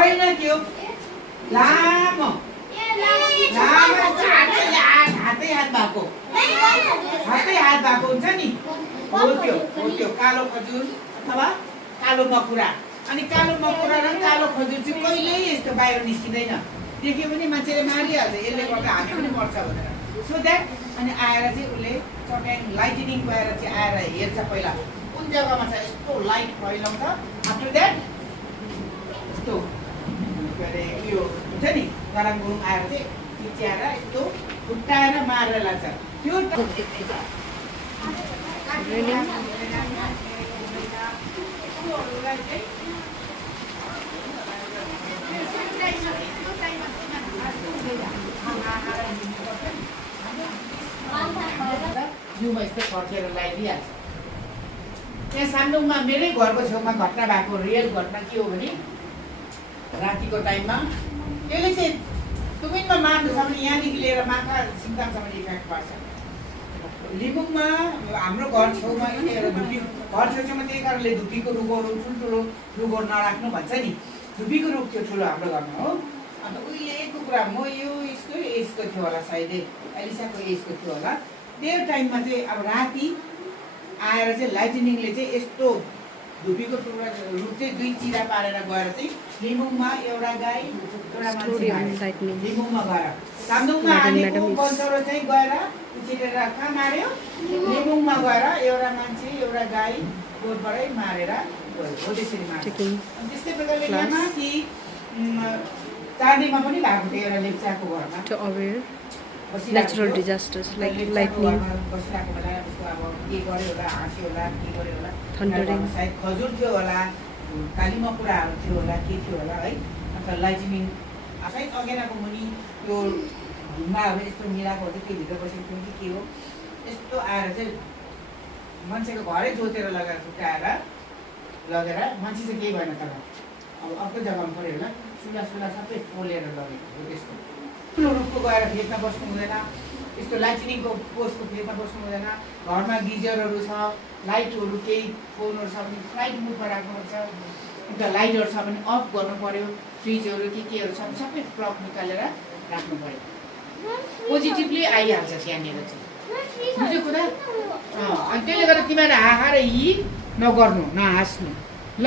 होइन त्यो लामो हातै हात भएको हुन्छ नि हो त्यो कालो खजुर अथवा कालो मकुरा। अनि कालो मकुरा र कालो खजुर चाहिँ कहिल्यै यस्तो बाहिर निस्किँदैन, देख्यो भने मान्छेले मारिहाल्छ यसले गर्दा हामी पनि मर्छ भनेर। सो द्याट अनि आएर चाहिँ उसले चट्याङ लाइटनिङ गएर चाहिँ आएर हेर्छ पहिला कुन जग्गामा छ, यस्तो लाइट फैलाउँछ। आफ्टर द्याट यस्तो के अरे यो हुन्छ नि गरम गुरुङ आएर चाहिँ चिच्याएर यस्तो फुट्टाएर मारेर लाग्छ त्यो जिउमा यस्तो फर्केर लगाइदिइहाल्छ। त्यहाँ सान्दुङमा मेरै घरको छेउमा घटना भएको रियल घटना के हो भने रातिको टाइममा त्यसले चाहिँ तुमिनमा मार्नु छ भने यहाँदेखि लिएर माखा सिङ्तामसम्म इफेक्ट पार्छ। लिम्बुङमा हाम्रो घर छेउमा एउटा धुपी घर छेउछाउमा त्यही कारणले धुपीको रुखहरू ठुल्ठुलो रुखहरू नराख्नु भन्छ नि। धुपीको रुख थियो ठुलो हाम्रो घरमा हो। अन्त उहिलेको कुरा म यो यसको एजको थियो होला, सायदै एलिसाको एजको थियो होला। त्यो टाइममा चाहिँ अब राति आएर चाहिँ लाइटनिङले चाहिँ यस्तो धुपीको टुक्रा रुख चाहिँ दुई चिरा पारेर गएर चाहिँ लिम्बुङमा एउटा गाई एउटा मान्छे लिम्बुङमा गएर सान्दुङमा हालेको बन्चरो चाहिँ गएर छिटेर कहाँ मार्यो लिम्बुङमा गएर एउटा मान्छे एउटा गाई गोठबाटै मारेर गयो हो त्यसरी मार्यो। त्यस्तै प्रकारले यहाँ माथि चाँदीमा पनि भएको थियो एउटा लेप्चाको घरमा natural disasters like lightning, बसिरहेको बेला उसको अब के गर्यो होला, हाँस्यो होला, के गर्यो होला, thundering, सायद खजुर थियो होला, कालीमा कुराहरू थियो होला, के थियो होला है। अन्त लाइटनिङ सायद अगेनाको मुनि त्यो ढुङ्गाहरू यस्तो मिलाएको थियो, त्यो भित्र बसेको थियो कि के हो यस्तो आएर चाहिँ मान्छेको घरै जोतेर लगाएर फुटाएर लगेर मान्छे चाहिँ केही भएन। तर अब अर्को जग्गामा पऱ्यो होला, सुला सबै पोलेर लगेको हो। त्यस्तो ठुलो रुखको गएर फेदमा बस्नु हुँदैन, यस्तो लाइटनिङको पोस्टको फेदमा बस्नु हुँदैन। घरमा गिजरहरू छ, लाइटहरू केही फोनहरू छ भने फ्लाइट मुडमा राख्नुपर्छ। अन्त लाइटहरू छ भने अफ गर्नु पऱ्यो, फ्रिजहरू केहरू छ भने सबै प्लग निकालेर राख्नु पऱ्यो। पोजिटिभली आइहाल्छ त्यहाँनिर चाहिँ बुझ्यो कुरा। अनि त्यसले गर्दा तिमीहरू हाहार नगर्नु, नहाँस्नु ल।